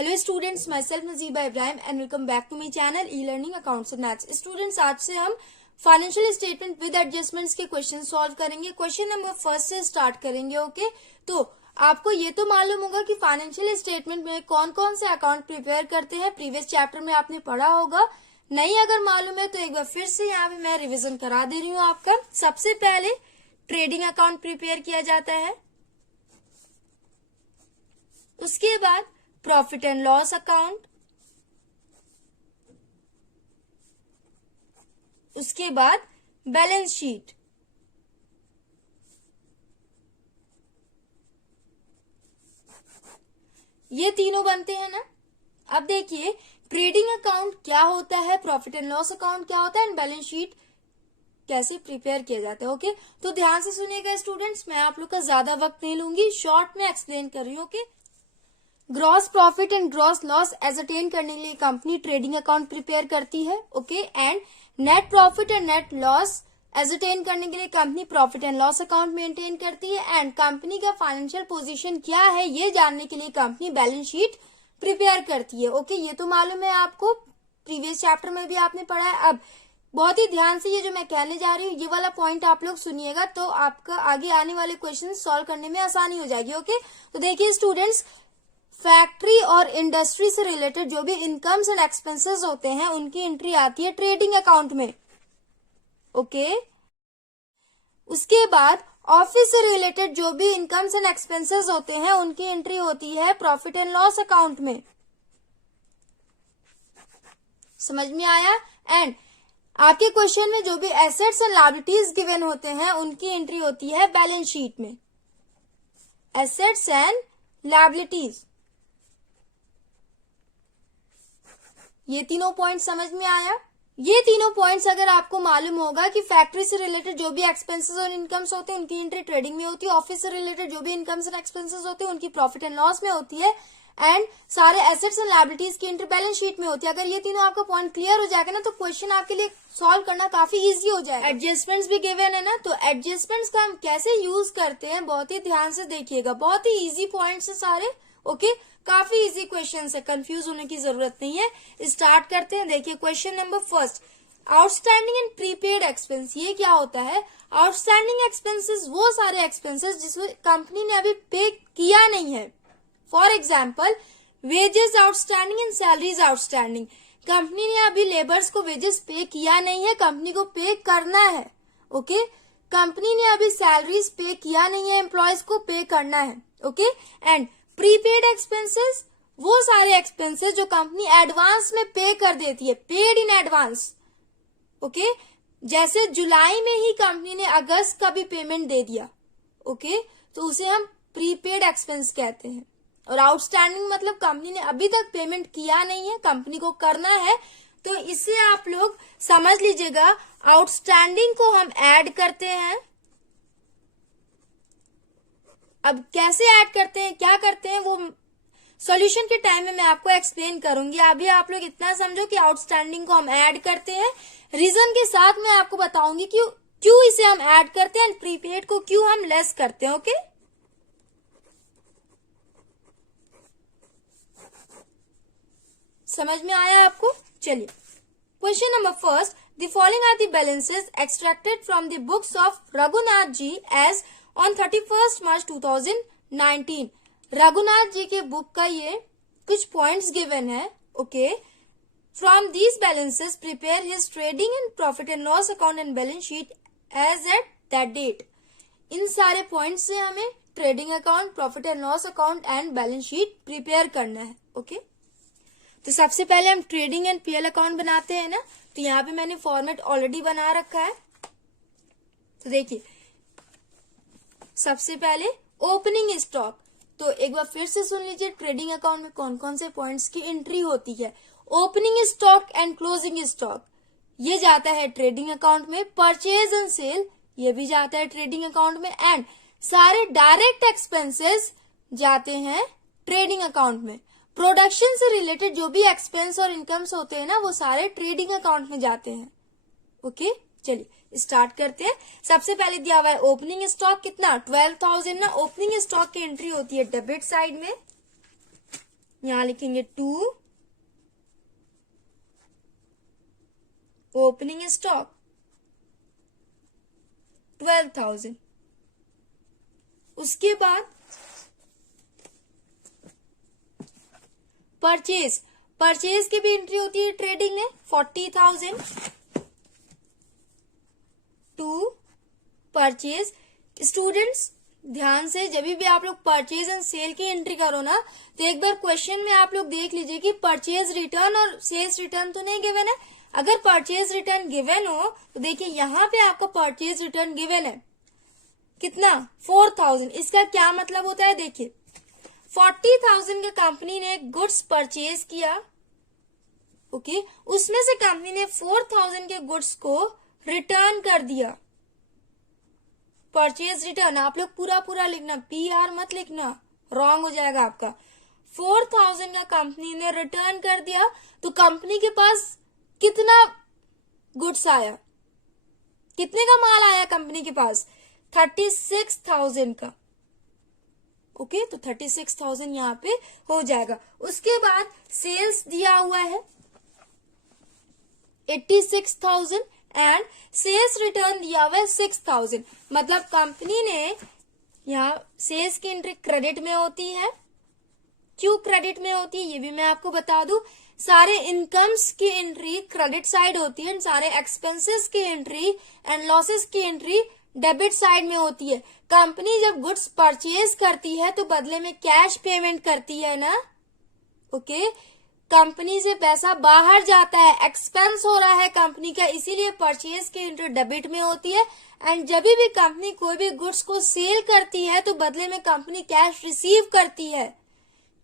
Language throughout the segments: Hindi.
Hello students, myself Najiba Ibrahim and welcome back to my channel e learning accounts and maths. Students, आज से हम फाइनेंशियल स्टेटमेंट विद एडजस्टमेंट्स के क्वेश्चन सॉल्व करेंगे। क्वेश्चन नंबर फर्स्ट से स्टार्ट करेंगे। ओके, तो आपको ये तो मालूम होगा कि फाइनेंशियल स्टेटमेंट में कौन कौन से अकाउंट प्रिपेयर करते हैं, प्रीवियस चैप्टर में आपने पढ़ा होगा। नहीं अगर मालूम है तो एक बार फिर से यहाँ पे मैं रिविजन करा दे रही हूँ आपका। सबसे पहले ट्रेडिंग अकाउंट प्रिपेयर किया जाता है, उसके बाद प्रॉफिट एंड लॉस अकाउंट, उसके बाद बैलेंस शीट, ये तीनों बनते हैं ना। अब देखिए ट्रेडिंग अकाउंट क्या होता है, प्रॉफिट एंड लॉस अकाउंट क्या होता है एंड बैलेंस शीट कैसे प्रिपेयर किया जाता है। ओके, तो ध्यान से सुनिएगा स्टूडेंट्स, मैं आप लोग का ज्यादा वक्त नहीं लूंगी, शॉर्ट में एक्सप्लेन कर रही हूँ। Okay, gross profit and gross loss ascertain करने के लिए कंपनी ट्रेडिंग अकाउंट प्रिपेयर करती है। Okay, and net profit and net loss ascertain करने के लिए company profit and loss account maintain करती है। एंड कंपनी का फाइनेंशियल पोजीशन क्या है ये जानने के लिए कंपनी बैलेंस शीट प्रिपेयर करती है। ओके, ये तो मालूम है आपको, प्रीवियस चैप्टर में भी आपने पढ़ा है। अब बहुत ही ध्यान से ये जो मैं कहने जा रही हूँ ये वाला पॉइंट आप लोग सुनिएगा, तो आपका आगे आने वाले क्वेश्चन सॉल्व करने में आसानी हो जाएगी। ओके, तो देखिए स्टूडेंट्स, फैक्ट्री और इंडस्ट्री से रिलेटेड जो भी इनकम्स एंड एक्सपेंसेस होते हैं उनकी एंट्री आती है ट्रेडिंग अकाउंट में। ओके, उसके बाद ऑफिस से रिलेटेड जो भी इनकम्स एंड एक्सपेंसेस होते हैं उनकी एंट्री होती है प्रॉफिट एंड लॉस अकाउंट में। समझ में आया? एंड आपके क्वेश्चन में जो भी एसेट्स एंड लायबिलिटीज गिवन होते हैं उनकी एंट्री होती है बैलेंस शीट में। एसेट्स एंड लायबिलिटीज, ये तीनों पॉइंट समझ में आया? ये तीनों पॉइंट्स अगर आपको मालूम होगा कि फैक्ट्री से रिलेटेड जो भी एक्सपेंसेस और इनकम्स होते हैं उनकी एंट्री ट्रेडिंग में होती है, ऑफिस से रिलेटेड जो भी इनकम्स एंड एक्सपेंसेस होते हैं उनकी प्रॉफिट एंड लॉस में होती है, एंड सारे एसेट्स एंड लायबिलिटीज की एंट्री बैलेंस शीट में होती है। अगर ये तीनों आपका पॉइंट क्लियर हो जाएगा ना तो क्वेश्चन आपके लिए सॉल्व करना काफी इजी हो जाएगा। एडजस्टमेंट्स भी गिवन है ना, तो एडजस्टमेंट्स का हम कैसे यूज करते हैं बहुत ही ध्यान से देखिएगा। बहुत ही इजी पॉइंट्स है सारे। ओके, काफी इजी क्वेश्चन है, कंफ्यूज होने की जरूरत नहीं है। स्टार्ट करते हैं। देखिए question number first, outstanding and prepaid expense. ये क्या होता है? आउटस्टैंडिंग एक्सपेंसेस वो सारे एक्सपेंसेस जिसमें कंपनी ने अभी पे किया नहीं है। For example, wages outstanding and salaries outstanding. Company ने अभी लेबर्स को वेजेस पे किया नहीं है, कंपनी को पे करना है। ओके, कंपनी ने अभी सैलरीज पे किया नहीं है, एम्प्लॉयज को पे करना है। ओके, एंड प्रीपेड एक्सपेंसेस वो सारे एक्सपेंसेस जो कंपनी एडवांस में पे कर देती है, पेड इन एडवांस। ओके, जैसे जुलाई में ही कंपनी ने अगस्त का भी पेमेंट दे दिया। ओके, तो उसे हम प्रीपेड एक्सपेंस कहते हैं। और आउटस्टैंडिंग मतलब कंपनी ने अभी तक पेमेंट किया नहीं है, कंपनी को करना है, तो इसे आप लोग समझ लीजिएगा। आउटस्टैंडिंग को हम ऐड करते हैं। अब कैसे ऐड करते हैं, क्या करते हैं, वो सॉल्यूशन के टाइम में मैं आपको एक्सप्लेन करूंगी। अभी आप लोग इतना समझो कि आउटस्टैंडिंग को हम ऐड करते हैं, रीजन के साथ मैं आपको बताऊंगी कि क्यों इसे हम ऐड करते हैं, प्रीपेड को क्यों हम लेस करते हैं। ओके, समझ में आया आपको? चलिए question number first, the following are the balances extracted from the books of Raghunath ji as on 31 March 2019। Raghunath ji के बुक का ये कुछ पॉइंट्स गिवन है। Okay, from these balances prepare his trading and profit and loss account and balance sheet as at that date. इन सारे पॉइंट्स से हमें trading account, profit and loss account and balance sheet prepare करना है। ओके, तो सबसे पहले हम ट्रेडिंग एंड पीएल अकाउंट बनाते हैं ना, तो यहाँ पे मैंने फॉर्मेट ऑलरेडी बना रखा है। तो देखिए सबसे पहले ओपनिंग स्टॉक, तो एक बार फिर से सुन लीजिए ट्रेडिंग अकाउंट में कौन कौन से पॉइंट्स की एंट्री होती है। Opening stock and closing stock ये जाता है ट्रेडिंग अकाउंट में। परचेज एंड सेल ये भी जाता है ट्रेडिंग अकाउंट में। एंड सारे डायरेक्ट एक्सपेंसेस जाते हैं ट्रेडिंग अकाउंट में। प्रोडक्शन से रिलेटेड जो भी एक्सपेंस और इनकम्स होते हैं ना वो सारे ट्रेडिंग अकाउंट में जाते हैं। ओके, चलिए स्टार्ट करते हैं। सबसे पहले दिया हुआ है ओपनिंग स्टॉक, कितना 12,000 ना। ओपनिंग स्टॉक की एंट्री होती है डेबिट साइड में। यहां लिखेंगे 2 ओपनिंग स्टॉक 12,000। उसके बाद परचेज की भी एंट्री होती है ट्रेडिंग में 40,000 टू परचेज। स्टूडेंट्स ध्यान से जब भी आप लोग परचेज एंड सेल की एंट्री करो ना, तो एक बार क्वेश्चन में आप लोग देख लीजिए कि परचेज रिटर्न और सेल्स रिटर्न तो नहीं गिवन है। अगर परचेज रिटर्न गिवन हो तो देखिए यहाँ पे आपको परचेज रिटर्न गिवन है कितना 4,000। इसका क्या मतलब होता है, देखिए 40,000 के कंपनी ने गुड्स परचेज किया, ओके, उसमें से कंपनी ने 4,000 के गुड्स को रिटर्न कर दिया। परचेज रिटर्न आप लोग पूरा लिखना, PR मत लिखना, रॉन्ग हो जाएगा आपका। 4,000 का कंपनी ने रिटर्न कर दिया, तो कंपनी के पास कितना गुड्स आया, कितने का माल आया कंपनी के पास 36,000 का, ओके। तो 36,000 यहाँ पे हो जाएगा। उसके बाद सेल्स दिया हुआ है 86,000 एंड सेल्स रिटर्न दिया हुआ है 6,000। मतलब कंपनी ने यहाँ सेल्स की एंट्री क्रेडिट में होती है। क्यों क्रेडिट में होती है ये भी मैं आपको बता दूं। सारे इनकम्स की एंट्री क्रेडिट साइड होती है, सारे एक्सपेंसेस की एंट्री एंड लॉसेस की एंट्री डेबिट साइड में होती है। कंपनी जब गुड्स परचेज करती है तो बदले में कैश पेमेंट करती है ना, ओके। कंपनी से पैसा बाहर जाता है, एक्सपेंस हो रहा है कंपनी का, इसीलिए परचेज की एंट्री डेबिट में होती है। एंड जब भी कंपनी कोई भी गुड्स को सेल करती है तो बदले में कंपनी कैश रिसीव करती है।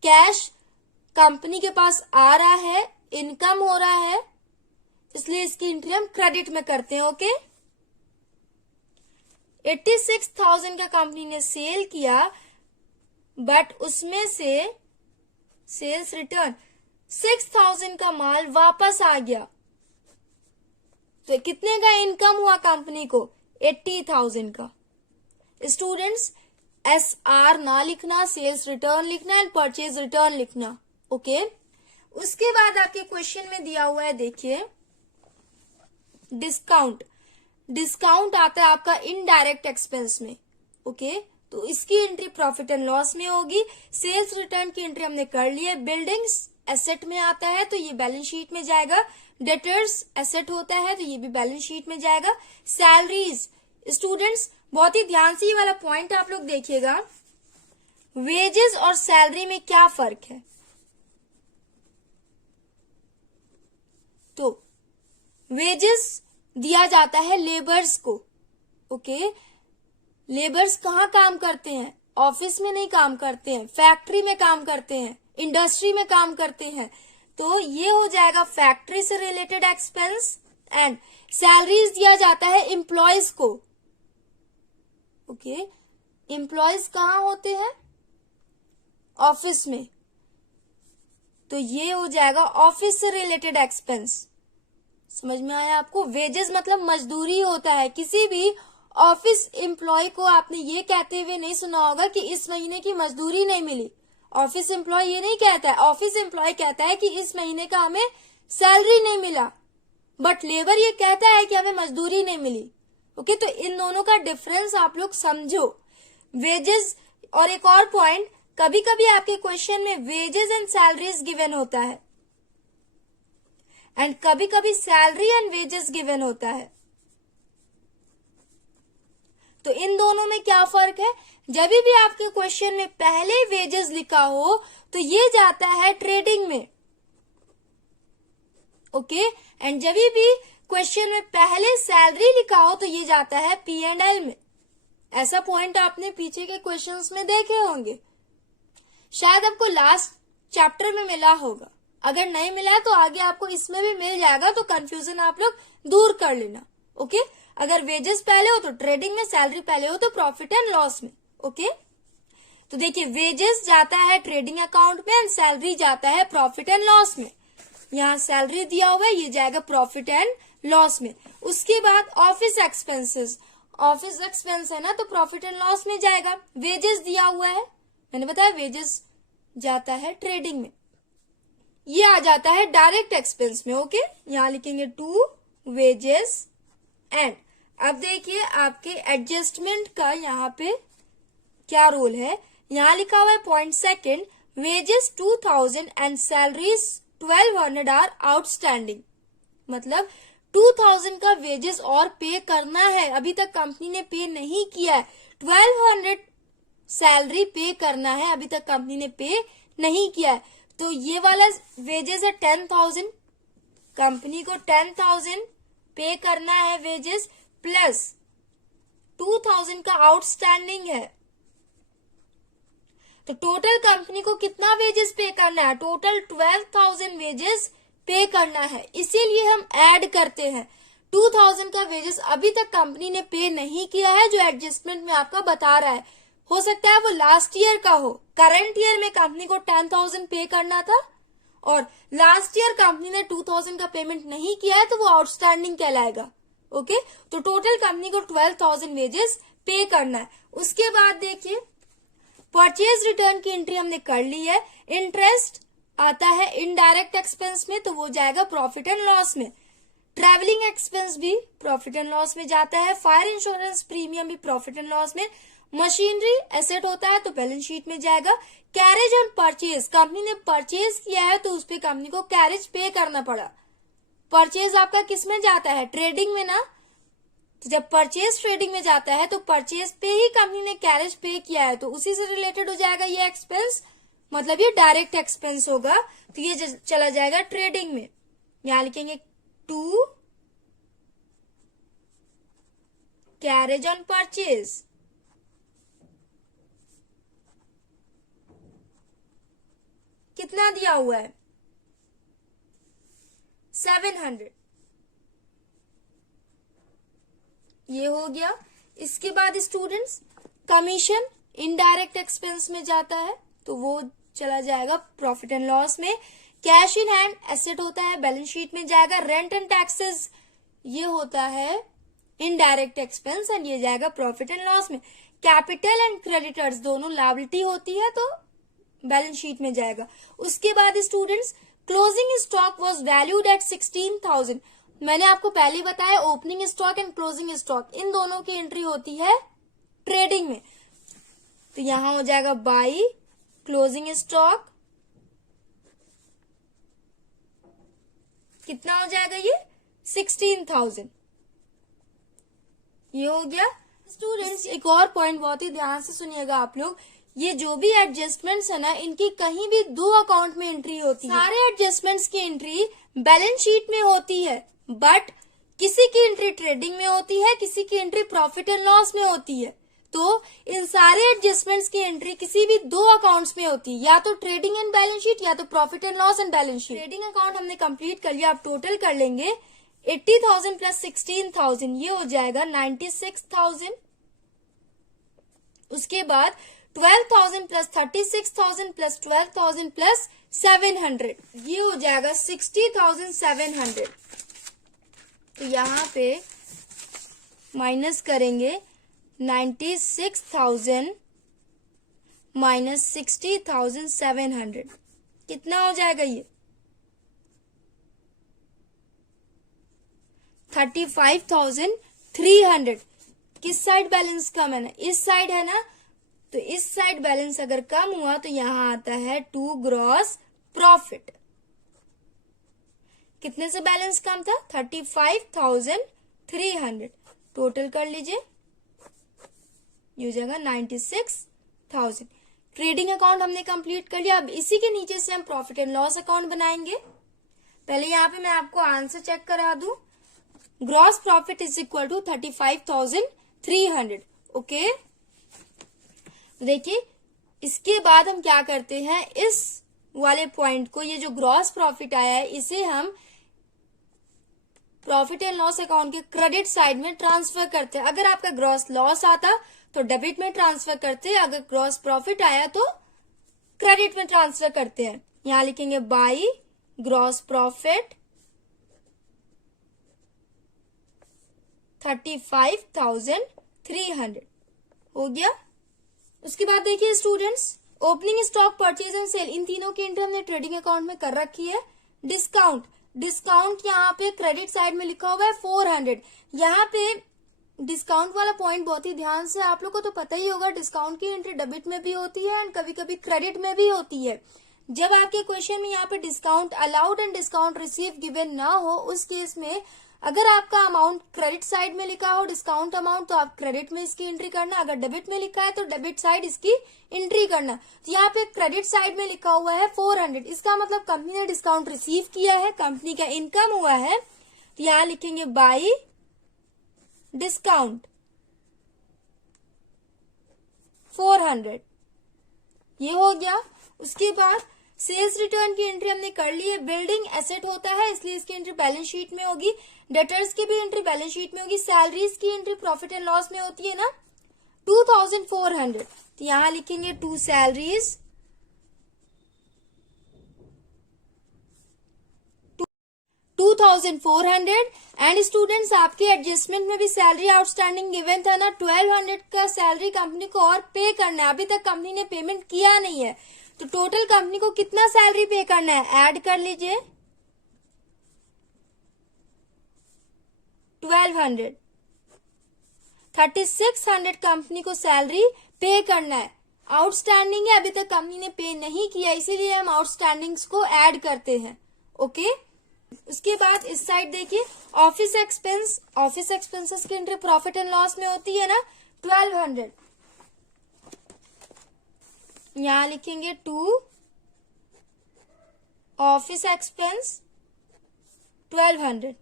कैश कंपनी के पास आ रहा है, इनकम हो रहा है, इसलिए इसकी एंट्री हम क्रेडिट में करते हैं, ओके। 86,000 का कंपनी ने सेल किया, बट उसमें से सेल्स रिटर्न 6,000 का माल वापस आ गया, तो कितने का इनकम हुआ कंपनी को 80,000 का। स्टूडेंट्स SR ना लिखना, सेल्स रिटर्न लिखना एंड परचेज रिटर्न लिखना, ओके। उसके बाद आपके क्वेश्चन में दिया हुआ है, देखिए डिस्काउंट आता है आपका इनडायरेक्ट एक्सपेंस में, ओके। तो इसकी एंट्री प्रॉफिट एंड लॉस में होगी। सेल्स रिटर्न की एंट्री हमने कर ली है। बिल्डिंग्स एसेट में आता है तो ये बैलेंस शीट में जाएगा। डेटर्स एसेट होता है तो ये भी बैलेंस शीट में जाएगा। सैलरीज, स्टूडेंट्स बहुत ही ध्यान से ये वाला पॉइंट आप लोग देखिएगा, वेजेस और सैलरी में क्या फर्क है। तो वेजेस दिया जाता है लेबर्स को, ओके। लेबर्स कहाँ काम करते हैं, ऑफिस में नहीं काम करते हैं, फैक्ट्री में काम करते हैं, इंडस्ट्री में काम करते हैं। तो ये हो जाएगा फैक्ट्री से रिलेटेड एक्सपेंस। एंड सैलरीज दिया जाता है एम्प्लॉयज को, ओके। एम्प्लॉयज कहाँ होते हैं, ऑफिस में, तो ये हो जाएगा ऑफिस से रिलेटेड एक्सपेंस। समझ में आया आपको। वेजेस मतलब मजदूरी होता है। किसी भी ऑफिस एम्प्लॉय को आपने ये कहते हुए नहीं सुना होगा कि इस महीने की मजदूरी नहीं मिली। ऑफिस एम्प्लॉय ये नहीं कहता है, ऑफिस एम्प्लॉय कहता है कि इस महीने का हमें सैलरी नहीं मिला, बट लेबर ये कहता है कि हमें मजदूरी नहीं मिली, ओके। तो इन दोनों का डिफरेंस आप लोग समझो, वेजेस। और एक और पॉइंट, कभी कभी आपके क्वेश्चन में वेजेस एंड सैलरीज गिवन होता है एंड कभी कभी सैलरी एंड वेजेस गिवन होता है। तो इन दोनों में क्या फर्क है, जब भी आपके क्वेश्चन में पहले वेजेस लिखा हो तो ये जाता है ट्रेडिंग में, ओके। एंड जब भी क्वेश्चन में पहले सैलरी लिखा हो तो ये जाता है P&L में। ऐसा पॉइंट आपने पीछे के क्वेश्चंस में देखे होंगे, शायद आपको लास्ट चैप्टर में मिला होगा। अगर नहीं मिला तो आगे आपको इसमें भी मिल जाएगा, तो कंफ्यूजन आप लोग दूर कर लेना, ओके। अगर वेजेस पहले हो तो ट्रेडिंग में, सैलरी पहले हो तो प्रॉफिट एंड लॉस में, ओके। तो देखिए वेजेस जाता है ट्रेडिंग अकाउंट में एंड सैलरी जाता है प्रॉफिट एंड लॉस में। यहाँ सैलरी दिया हुआ है, ये जाएगा प्रॉफिट एंड लॉस में। उसके बाद ऑफिस एक्सपेंसेस, ऑफिस एक्सपेंस है ना तो प्रॉफिट एंड लॉस में जाएगा। वेजेस दिया हुआ है, मैंने बताया वेजेस जाता है ट्रेडिंग में। ये आ जाता है डायरेक्ट एक्सपेंस में। ओके, यहां लिखेंगे टू वेजेस एंड। अब देखिए आपके एडजस्टमेंट का यहाँ पे क्या रोल है। यहाँ लिखा हुआ है point second, wages 2000 and salaries 1200 are outstanding. मतलब 2000 का वेजेस और पे करना है, अभी तक कंपनी ने पे नहीं किया है। 1200 सैलरी पे करना है, अभी तक कंपनी ने पे नहीं किया है। तो ये वाला वेजेस है 10,000, कंपनी को 10,000 पे करना है वेजेस, प्लस 2000 का आउटस्टैंडिंग है। तो टोटल कंपनी को कितना वेजेस पे करना है, टोटल 12,000 वेजेस पे करना है। इसीलिए हम ऐड करते हैं। 2000 का वेजेस अभी तक कंपनी ने पे नहीं किया है, जो एडजस्टमेंट में आपका बता रहा है। हो सकता है वो लास्ट ईयर का हो, करंट ईयर में कंपनी को 10,000 पे करना था और लास्ट ईयर कंपनी ने 2000 का पेमेंट नहीं किया है, तो वो आउटस्टैंडिंग कहलाएगा। ओके, तो टोटल कंपनी को 12,000 वेजेस पे करना है। उसके बाद देखिए परचेज रिटर्न की एंट्री हमने कर ली है। इंटरेस्ट आता है इनडायरेक्ट एक्सपेंस में, तो वो जाएगा प्रॉफिट एंड लॉस में। ट्रैवलिंग एक्सपेंस भी प्रॉफिट एंड लॉस में जाता है। फायर इंश्योरेंस प्रीमियम भी प्रॉफिट एंड लॉस में। मशीनरी एसेट होता है तो बैलेंस शीट में जाएगा। कैरेज ऑन परचेज, कंपनी ने परचेज किया है तो उस पे कंपनी को कैरेज पे करना पड़ा। परचेज आपका किस में जाता है, ट्रेडिंग में ना। तो जब परचेज ट्रेडिंग में जाता है तो परचेज पे ही कंपनी ने कैरेज पे किया है, तो उसी से रिलेटेड हो जाएगा ये एक्सपेंस, मतलब ये डायरेक्ट एक्सपेंस होगा। तो ये चला जाएगा ट्रेडिंग में। यहां लिखेंगे टू कैरेज ऑन परचेज। कितना दिया हुआ है, 700, ये हो गया। इसके बाद स्टूडेंट्स कमीशन इनडायरेक्ट एक्सपेंस में जाता है, तो वो चला जाएगा प्रॉफिट एंड लॉस में। कैश इन हैंड एसेट होता है, बैलेंस शीट में जाएगा। रेंट एंड टैक्सेस ये होता है इनडायरेक्ट एक्सपेंस एंड ये जाएगा प्रॉफिट एंड लॉस में। कैपिटल एंड क्रेडिटर्स दोनों लायबिलिटी होती है, तो बैलेंस शीट में जाएगा। उसके बाद students closing stock was valued at 16,000। मैंने आपको पहले बताया opening stock and closing stock in दोनों की एंट्री होती है ट्रेडिंग में। तो यहां हो जाएगा बाई क्लोजिंग स्टॉक, कितना हो जाएगा ये 16,000, ये हो गया। स्टूडेंट्स एक और पॉइंट बहुत ही ध्यान से सुनिएगा आप लोग, ये जो भी एडजस्टमेंट्स है ना, इनकी कहीं भी दो अकाउंट में एंट्री होती है। सारे एडजस्टमेंट्स की एंट्री बैलेंस शीट में होती है, बट किसी की एंट्री ट्रेडिंग में होती है, किसी की एंट्री प्रॉफिट एंड लॉस में होती है। तो इन सारे एडजस्टमेंट्स की एंट्री किसी भी दो अकाउंट्स में होती है, या तो ट्रेडिंग एंड बैलेंस शीट या तो profit and loss and balance sheet. Trading account हमने कंप्लीट कर लिया, आप टोटल कर लेंगे 80,000 प्लस 16,000, ये हो जाएगा 96,000। उसके बाद 12,000 प्लस 36,000 प्लस 12,000 प्लस 700, ये हो जाएगा 60,700। तो यहाँ पे माइनस करेंगे 96,000 माइनस 60,700, कितना हो जाएगा ये 35,300। किस साइड बैलेंस कम है ना, इस साइड है ना, तो इस साइड बैलेंस अगर कम हुआ तो यहां आता है टू ग्रॉस प्रॉफिट। कितने से बैलेंस कम था, 35,300। टोटल कर लीजिए, ये हो जाएगा 96,000। ट्रेडिंग अकाउंट हमने कंप्लीट कर लिया। अब इसी के नीचे से हम प्रॉफिट एंड लॉस अकाउंट बनाएंगे। पहले यहाँ पे मैं आपको आंसर चेक करा दूं। Gross profit is equal to 35,300। Okay, देखिए इसके बाद हम क्या करते हैं, इस वाले पॉइंट को, ये जो ग्रॉस प्रॉफिट आया है, इसे हम प्रॉफिट एंड लॉस अकाउंट के क्रेडिट साइड में ट्रांसफर करते हैं। अगर आपका ग्रॉस लॉस आता तो डेबिट में ट्रांसफर करते हैं, अगर ग्रॉस प्रॉफिट आया तो क्रेडिट में ट्रांसफर करते हैं। यहां लिखेंगे बाई ग्रॉस प्रॉफिट 35,300 हो गया। उसके बाद देखिए students, opening stock, purchase and sale, इन तीनों की एंट्री हमने ट्रेडिंग अकाउंट में कर रखी है। डिस्काउंट, डिस्काउंट यहाँ पे क्रेडिट साइड में लिखा हुआ है 400। यहाँ पे डिस्काउंट वाला पॉइंट बहुत ही ध्यान से, आप लोग को तो पता ही होगा डिस्काउंट की एंट्री डेबिट में भी होती है एंड कभी कभी क्रेडिट में भी होती है। जब आपके क्वेश्चन में यहाँ पे discount allowed and discount receive given ना हो, उस केस में अगर आपका अमाउंट क्रेडिट साइड में लिखा हो डिस्काउंट अमाउंट, तो आप क्रेडिट में इसकी एंट्री करना, अगर डेबिट में लिखा है तो डेबिट साइड इसकी एंट्री करना। तो यहाँ पे क्रेडिट साइड में लिखा हुआ है 400, इसका मतलब कंपनी ने डिस्काउंट रिसीव किया है, कंपनी का इनकम हुआ है, तो यहाँ लिखेंगे बाई डिस्काउंट 400, ये हो गया। उसके बाद सेल्स रिटर्न की एंट्री हमने कर ली है। बिल्डिंग एसेट होता है इसलिए इसकी एंट्री बैलेंस शीट में होगी, डेटर्स की भी एंट्री बैलेंस शीट में होगी, सैलरीज की एंट्री प्रॉफिट एंड लॉस में होती है ना 2400, तो यहां लिखेंगे 2 सैलरीज 2400। एंड स्टूडेंट्स आपके एडजस्टमेंट में भी सैलरी आउटस्टैंडिंग गिवन था ना, 1200 का सैलरी कंपनी को और पे करना है, अभी तक कंपनी ने पेमेंट किया नहीं है, तो टोटल कंपनी को कितना सैलरी पे करना है, ऐड कर लीजिए 1200, 3600 कंपनी को सैलरी पे करना है। आउटस्टैंडिंग है, अभी तक कंपनी ने पे नहीं किया, इसीलिए हम आउटस्टैंडिंग्स को ऐड करते हैं। ओके, उसके बाद इस साइड देखिए ऑफिस एक्सपेंस, ऑफिस एक्सपेंसेस की एंट्री प्रॉफिट एंड लॉस में होती है ना 1200, यहां लिखेंगे 2 office expense 1200।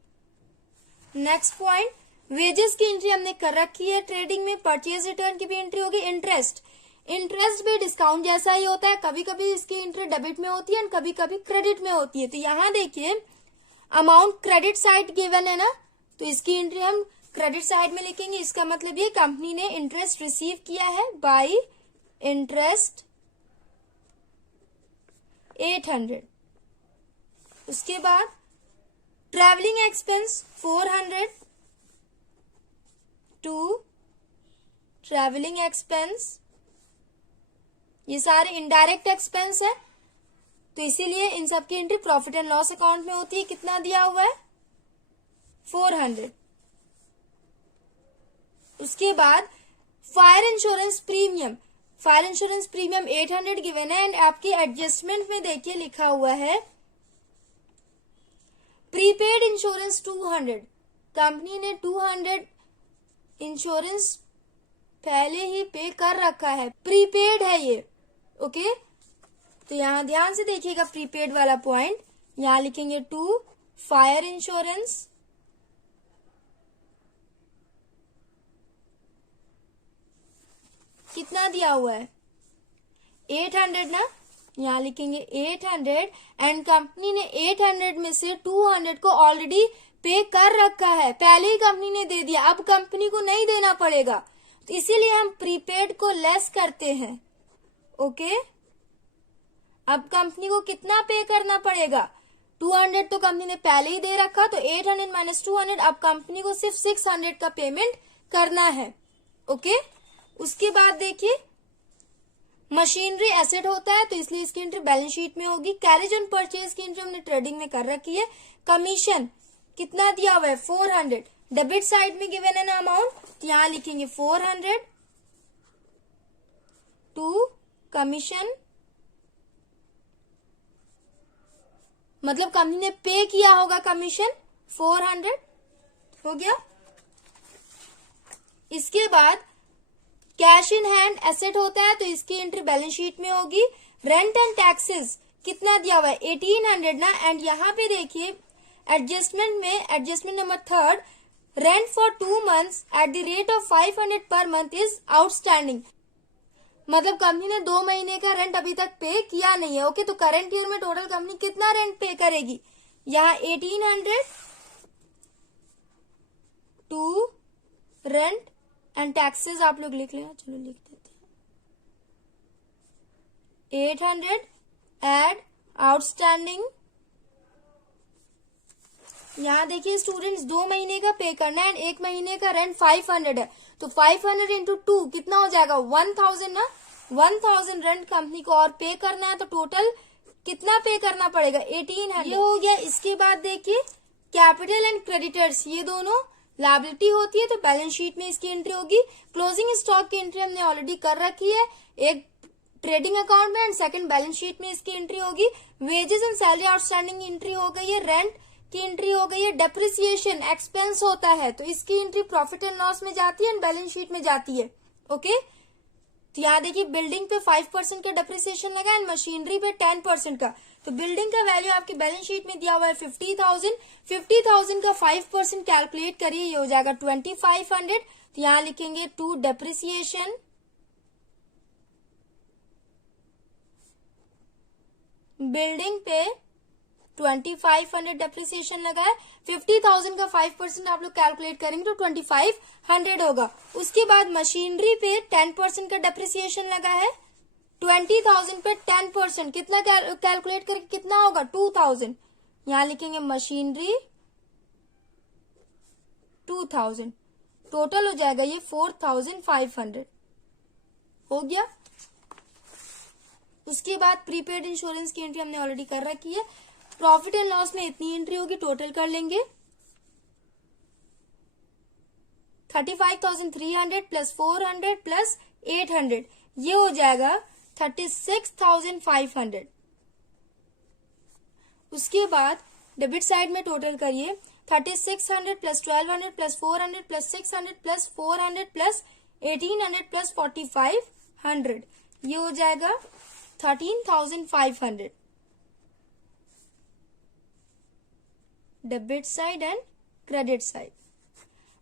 Next point, wages की एंट्री हमने कर रखी है ट्रेडिंग में, परचेज रिटर्न की भी एंट्री होगी। इंटरेस्ट, इंटरेस्ट भी डिस्काउंट जैसा ही होता है, कभी कभी इसकी एंट्री डेबिट में होती है और कभी कभी क्रेडिट में होती है। तो यहां देखिए अमाउंट क्रेडिट साइड गिवन है ना, तो इसकी एंट्री हम क्रेडिट साइड में लिखेंगे, इसका मतलब ये कंपनी ने इंटरेस्ट रिसीव किया है बाई इंटरेस्ट 800। उसके बाद travelling expense 400 to travelling expense, ये सारे इनडायरेक्ट एक्सपेंस है, तो इसीलिए इन सब की entry profit and loss account में होती है। कितना दिया हुआ है 400। उसके बाद fire insurance premium, fire insurance premium 800 given है एंड आपकी एडजस्टमेंट में देखिए लिखा हुआ है प्रीपेड इंश्योरेंस 200, कंपनी ने 200 इंश्योरेंस पहले ही पे कर रखा है, प्रीपेड है ये। ओके, तो यहां ध्यान से देखिएगा प्रीपेड वाला पॉइंट, यहां लिखेंगे 2 फायर इंश्योरेंस कितना दिया हुआ है 800 ना, यहां लिखेंगे 800 एंड कंपनी ने 800 में से 200 को ऑलरेडी पे कर रखा है, पहले ही कंपनी ने दे दिया, अब कंपनी को नहीं देना पड़ेगा, तो इसीलिए हम प्रीपेड को लेस करते हैं। ओके, अब कंपनी को कितना पे करना पड़ेगा 200 तो कंपनी ने पहले ही दे रखा, तो 800 माइनस 200, अब कंपनी को सिर्फ 600 का पेमेंट करना है। ओके, उसके बाद देखिए मशीनरी एसेट होता है तो इसलिए इसकी एंट्री बैलेंस शीट में होगी। कैरेज ऑन परचेज की एंट्री हमने ट्रेडिंग में कर रखी है। कमीशन कितना दिया हुआ है 400, डेबिट साइड में गिवन है ना अमाउंट, तो यहां लिखेंगे 400 टू कमीशन, मतलब कंपनी ने पे किया होगा कमीशन 400 हो गया। इसके बाद कैश इन हैंड एसेट होता है तो इसकी एंट्री बैलेंस शीट में होगी। रेंट एंड टैक्सेस कितना दिया हुआ है 1800 ना, एंड यहाँ पे देखिए एडजस्टमेंट में adjustment number 3, rent for 2 months at the rate of 500 per month is outstanding, मतलब कंपनी ने 2 महीने का रेंट अभी तक पे किया नहीं है। ओके, तो करंट ईयर में टोटल कंपनी कितना रेंट पे करेगी, यहाँ 1800 टू रेंट एंड टैक्सेस आप लोग लिख लेना, चलो लिख देते हैं 800 एड आउटस्टैंडिंग। यहाँ देखिए स्टूडेंट्स 2 महीने का पे करना है एंड 1 महीने का रेंट 500 है, तो 500 इंटू 2 कितना हो जाएगा 1000 ना, 1000 रेंट कंपनी को और पे करना है, तो टोटल कितना पे करना पड़ेगा 1800। ये हो गया। इसके बाद देखिए कैपिटल एंड क्रेडिटर्स ये दोनों लायबिलिटी होती है, तो बैलेंस शीट में इसकी एंट्री होगी। क्लोजिंग स्टॉक की एंट्री हमने ऑलरेडी कर रखी है, एक ट्रेडिंग अकाउंट में एंड सेकंड बैलेंस शीट में इसकी एंट्री होगी। Wages and salary outstanding entry हो गई है, रेंट की एंट्री हो गई है। डेप्रिसिएशन एक्सपेंस होता है तो इसकी एंट्री प्रॉफिट एंड लॉस में जाती है एंड बैलेंस शीट में जाती है। ओके, तो यहाँ देखिए बिल्डिंग पे 5% का डेप्रिसिएशन लगा एंड मशीनरी पे 10% का। तो बिल्डिंग का वैल्यू आपकी बैलेंस शीट में दिया हुआ है 50,000। 50,000 का 5% कैलकुलेट करिए, ये हो जाएगा 2500। तो यहाँ लिखेंगे टू डेप्रिसिएशन बिल्डिंग पे 2500 डेप्रिसिएशन लगा है। 50,000 का 5% आप लोग कैलकुलेट करेंगे तो 2500 होगा। उसके बाद मशीनरी पे 10% का डेप्रिसिएशन लगा है। 20,000 पे 10% कितना कैलकुलेट करके कितना होगा 2,000। यहां लिखेंगे मशीनरी 2,000, टोटल हो जाएगा ये 4,500 हो गया। उसके बाद प्रीपेड इंश्योरेंस की एंट्री हमने ऑलरेडी कर रखी है। प्रॉफिट एंड लॉस में इतनी एंट्री होगी, टोटल कर लेंगे 35,300 प्लस 400 प्लस 800, ये हो जाएगा 36,500। उसके बाद डेबिट साइड में टोटल करिए 3600 plus 1200 plus 400 plus 600 plus 400 plus 1800 plus 4500, ये हो जाएगा 13,500 debit side and credit side.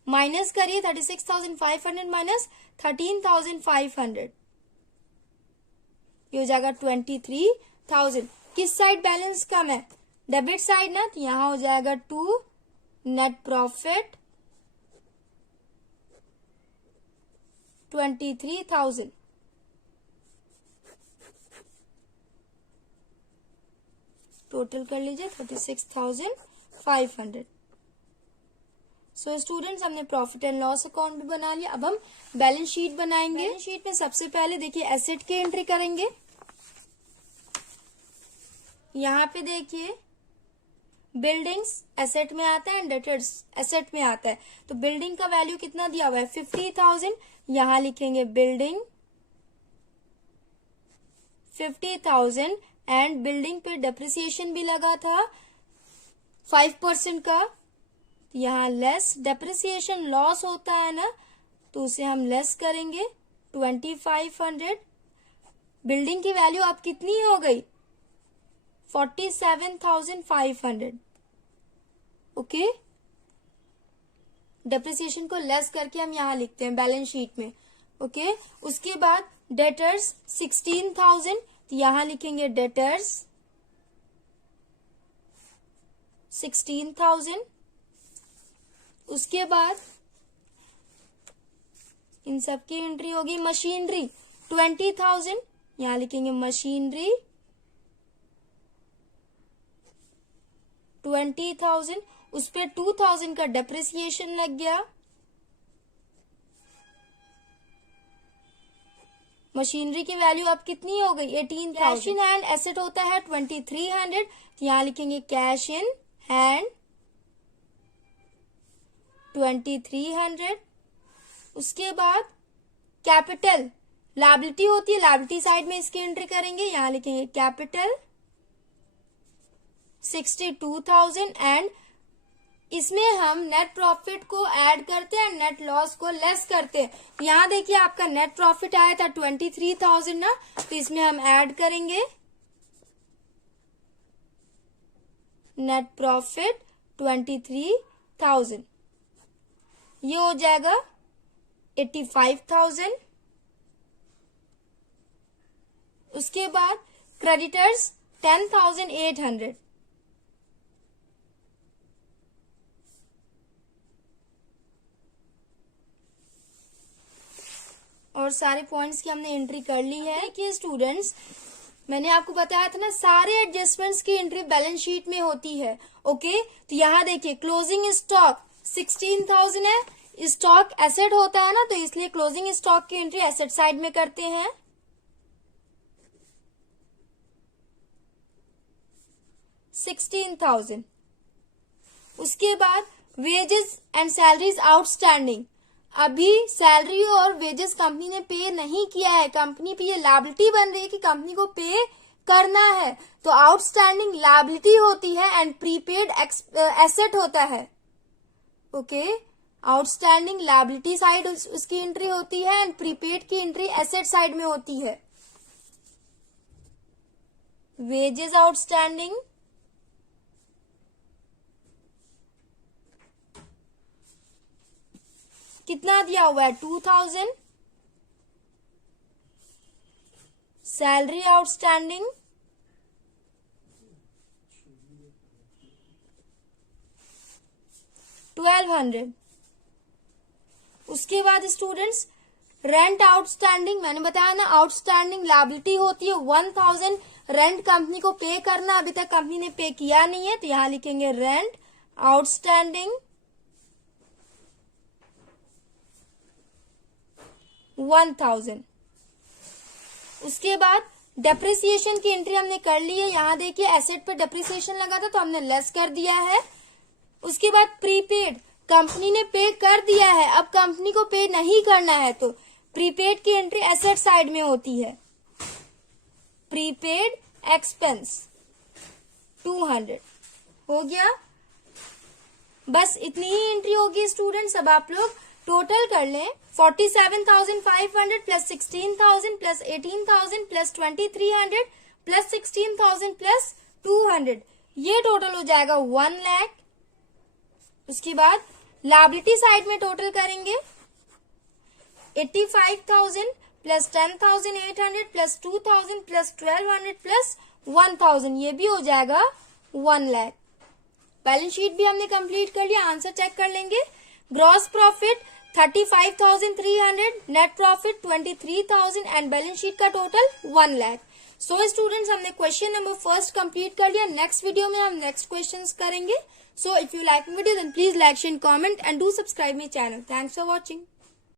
Minus करिए 36,500 माइनस 13,500, ये हो जाएगा 23,000। किस साइड बैलेंस कम है डेबिट साइड ना, तो यहां हो जाएगा 2 नेट प्रॉफिट 23,000। टोटल कर लीजिए 36,500। सो स्टूडेंट्स हमने प्रॉफिट एंड लॉस अकाउंट भी बना लिया। अब हम बैलेंस शीट बनाएंगे। बैलेंस शीट में सबसे पहले देखिए एसेट की एंट्री करेंगे। यहाँ पे देखिए बिल्डिंग्स एसेट में आता है एंड डेटर्स एसेट में आता है। तो बिल्डिंग का वैल्यू कितना दिया हुआ है 50,000, यहां लिखेंगे बिल्डिंग 50,000 एंड बिल्डिंग पे डेप्रिसिएशन भी लगा था 5% का, यहाँ लेस डेप्रिसिएशन लॉस होता है ना, तो उसे हम लेस करेंगे 2500। बिल्डिंग की वैल्यू अब कितनी हो गई 47,500। ओके, डेप्रिसिएशन को लेस करके हम यहाँ लिखते हैं बैलेंस शीट में। ओके, उसके बाद डेटर्स 16,000, तो यहां लिखेंगे डेटर्स 16,000। उसके बाद इन सब की एंट्री होगी मशीनरी 20,000, यहां लिखेंगे मशीनरी 20,000। उस पे 2,000 का डेप्रिसिएशन लग गया। मशीनरी की वैल्यू अब कितनी हो गई 18,000। कैश इन हैंड एसेट होता है 2,300, तो यहां लिखेंगे कैश इन हैंड 2,300। उसके बाद कैपिटल लायबिलिटी होती है, लायबिलिटी साइड में इसकी एंट्री करेंगे, यहां लिखेंगे कैपिटल 62,000 एंड इसमें हम नेट प्रॉफिट को ऐड करते हैं, नेट लॉस को लेस करते हैं। यहां देखिए आपका नेट प्रॉफिट आया था 23,000 ना, तो इसमें हम ऐड करेंगे नेट प्रॉफिट 23,000, ये हो जाएगा 85,000। उसके बाद क्रेडिटर्स 10,800, और सारे पॉइंट्स की हमने एंट्री कर ली है। देखिए स्टूडेंट्स, मैंने आपको बताया था ना सारे एडजस्टमेंट्स की एंट्री बैलेंस शीट में होती है। ओके, तो यहाँ देखिए क्लोजिंग स्टॉक 16,000 है। स्टॉक एसेट होता है ना, तो इसलिए क्लोजिंग स्टॉक की एंट्री एसेट साइड में करते हैं। 16,000। उसके बाद वेजेस एंड सैलरीज आउटस्टैंडिंग, अभी सैलरी और वेजेस कंपनी ने पे नहीं किया है, कंपनी पे ये लायबिलिटी बन रही है कि कंपनी को पे करना है, तो आउटस्टैंडिंग लायबिलिटी होती है एंड प्रीपेड एसेट होता है। ओके, आउटस्टैंडिंग लायबिलिटी साइड उसकी एंट्री होती है एंड प्रीपेड की एंट्री एसेट साइड में होती है। वेजेस आउटस्टैंडिंग, कितना दिया हुआ है 2000, सैलरी आउटस्टैंडिंग 1200। उसके बाद स्टूडेंट्स रेंट आउटस्टैंडिंग, मैंने बताया ना आउटस्टैंडिंग लायबिलिटी होती है 1000, रेंट कंपनी को पे करना, अभी तक कंपनी ने पे किया नहीं है, तो यहां लिखेंगे रेंट आउटस्टैंडिंग 1000। उसके बाद डेप्रिसिएशन की एंट्री हमने कर ली है, यहां देखिए एसेट पे डेप्रिसिएशन लगा था तो हमने लेस कर दिया है। उसके बाद प्रीपेड, कंपनी ने पे कर दिया है, अब कंपनी को पे नहीं करना है, तो प्रीपेड की एंट्री एसेट साइड में होती है। प्रीपेड एक्सपेंस 200 हो गया। बस इतनी ही एंट्री होगी स्टूडेंट्स। अब आप लोग टोटल कर लें, 47,500 plus 16,000 plus 18,000 plus 2,300 plus 16,000 plus 200, ये टोटल हो जाएगा 1 लाख। उसके बाद लायबिलिटी साइड में टोटल करेंगे 85,000 प्लस 10,800 प्लस 2,000 प्लस 1,200 प्लस 1,000, ये भी हो जाएगा 1 लाख। बैलेंस शीट भी हमने कंप्लीट कर लिया, आंसर चेक कर लेंगे। Gross profit 35,300, net profit 23,000 and balance sheet का टोटल 1 लाख। सो स्टूडेंट्स, हमने क्वेश्चन नंबर फर्स्ट कंप्लीट कर लिया। नेक्स्ट वीडियो में हम नेक्स्ट क्वेश्चंस करेंगे। So if you like my video, then please like, share, comment and do subscribe my channel. Thanks for watching.